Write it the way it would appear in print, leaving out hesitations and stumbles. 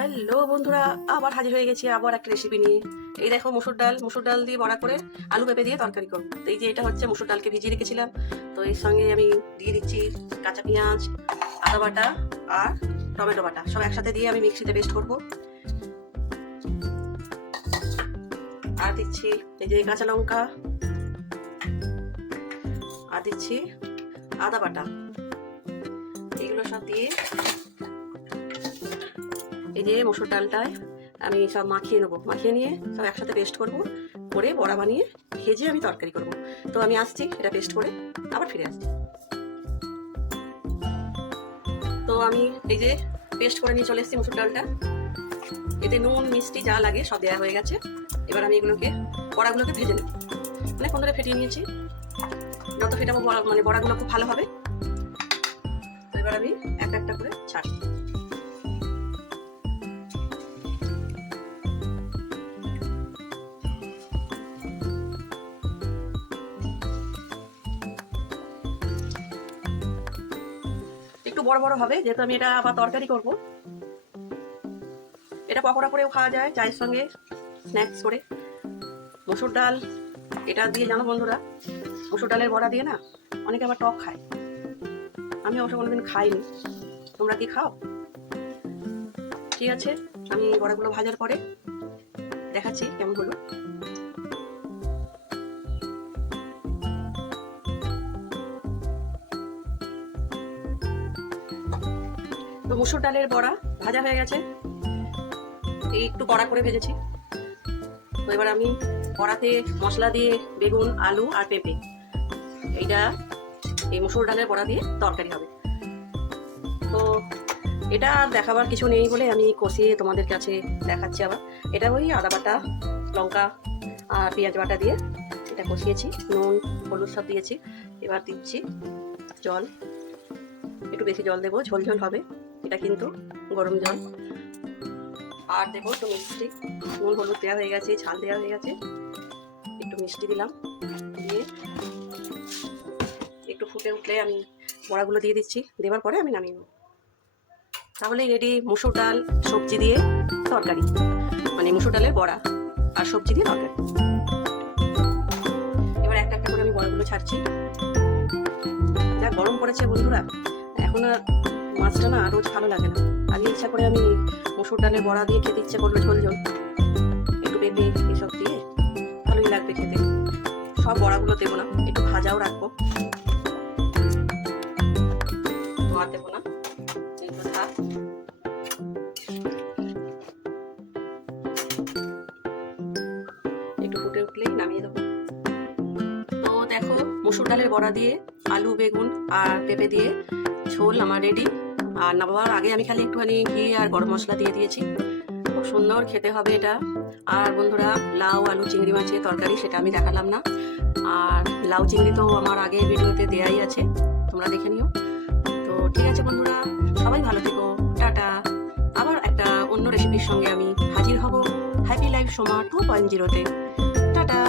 Hello বন্ধুরা, আবার হাজির হয়ে গেছি আবার একটা রেসিপি নিয়ে। এই দেখো মুসুর ডাল দিয়ে বড়া করে আলু পেঁপে দিয়ে তরকারি করবো। তো এই যে এটা হচ্ছে মুসুর ডালকে ভিজিয়ে রেখেছিলাম। তো এর সঙ্গে আমি দিয়ে দিচ্ছি কাঁচা পেঁয়াজ, আদা বাটা আর টমেটো বাটা, সব একসাথে দিয়ে আমি মিক্সিতে পেস্ট করবো। আর দিচ্ছি এই যে কাঁচা লঙ্কা, আর দিচ্ছি আদা বাটা। এগুলো সব দিয়ে এই যে মসুর ডালটায় আমি সব মাখিয়ে নেবো, মাখিয়ে নিয়ে সব একসাথে পেস্ট করব, করে বড়া বানিয়ে ভেজে আমি তরকারি করব। তো আমি আসছি এটা পেস্ট করে, আবার ফিরে আসছি। তো আমি এই যে পেস্ট করে নিয়ে চলে এসেছি মসুর ডালটা। এতে নুন মিষ্টি যা লাগে সব দেওয়া হয়ে গেছে। এবার আমি এগুলোকে বড়াগুলোকে ভেজে নেব। অনেকক্ষণ ধরে ফেটিয়ে নিয়েছি, যত ফেটাবো মানে বড়াগুলো খুব ভালো হবে। তো এবার আমি একটা একটা করে ছাড়ি। একটু বড় বড় হবে, যেহেতু আমি এটা আবার তরকারি করব। এটা পকোড়া করেও খাওয়া যায়, চায়ের সঙ্গে স্ন্যাক্স করে। মসুর ডাল এটা দিয়ে জানো বন্ধুরা, মসুর ডালের বড়া দিয়ে না অনেকে আবার টক খায়। আমি অবশ্য কোনোদিন খাইনি, তোমরা কি খাও? ঠিক আছে, আমি বড়াগুলো ভাজার পরে দেখাচ্ছি কেমন হলো। তো মসুর ডালের বড়া ভাজা হয়ে গেছে, এই একটু কড়া করে ভেজেছি। তো এবার আমি কড়াতে মশলা দিয়ে বেগুন, আলু আর পেঁপে, এইটা এই মসুর ডালের বড়া দিয়ে তরকারি হবে। তো এটা দেখাবার কিছু নেই বলে আমি কষিয়ে তোমাদের কাছে দেখাচ্ছি আবার। এটা ওই আদা বাটা, লঙ্কা আর পেঁয়াজ বাটা দিয়ে এটা কষিয়েছি, নুন হলুদ সব দিয়েছি। এবার দিচ্ছি জল, একটু বেশি জল দেবো, ঝোল ঝোল হবে এটা কিন্তু, গরম জল। আর দেবো একটু মিষ্টি, নুন হলুদ দেওয়া হয়ে গেছে, ঝাল দেওয়া হয়ে গেছে, একটু মিষ্টি দিলাম। দিয়ে একটু ফুটে উঠলে আমি বড়াগুলো দিয়ে দিচ্ছি, দেওয়ার পরে আমি নামিয়ে নেব। তাহলেই রেডি মুসুর ডাল সবজি দিয়ে তরকারি, মানে মুসুর ডালের বড়া আর সবজি দিয়ে তরকারি। এবার একটা একটা করে আমি বড়াগুলো ছাড়ছি। যা গরম পড়েছে বন্ধুরা, এখন আর মাছটা না রোজ ভালো লাগে না। আগে ইচ্ছা করে আমি মসুর ডালের বড়া দিয়ে খেতে ইচ্ছা করলো, ঝোল ঝোল একটু পেঁপে এসব দিয়ে ভালোই লাগবে খেতে। সব বড়াগুলো দেবো না, একটু ভাজাও রাখবো, আর দেবো না, একটু থাক। একটু ফুটে উঠলেই নামিয়ে দেবো। তো দেখো মসুর ডালের বড়া দিয়ে আলু বেগুন আর পেঁপে দিয়ে ঝোল আমার রেডি। আর নামাবার আগে আমি খালি একটুখানি ঘি আর গরম মশলা দিয়ে দিয়েছি। খুব সুন্দর খেতে হবে এটা। আর বন্ধুরা, লাউ আলু চিংড়ি মাছের তরকারি সেটা আমি দেখালাম না। আর লাউ চিংড়ি তো আমার আগের ভিডিওতে দেয়াই আছে, তোমরা দেখে নিও। তো ঠিক আছে বন্ধুরা, সবাই ভালো থেকো, টাটা। আবার একটা অন্য রেসিপির সঙ্গে আমি হাজির হব হ্যাপি লাইফ সোমা 2.0-তে। টাটা।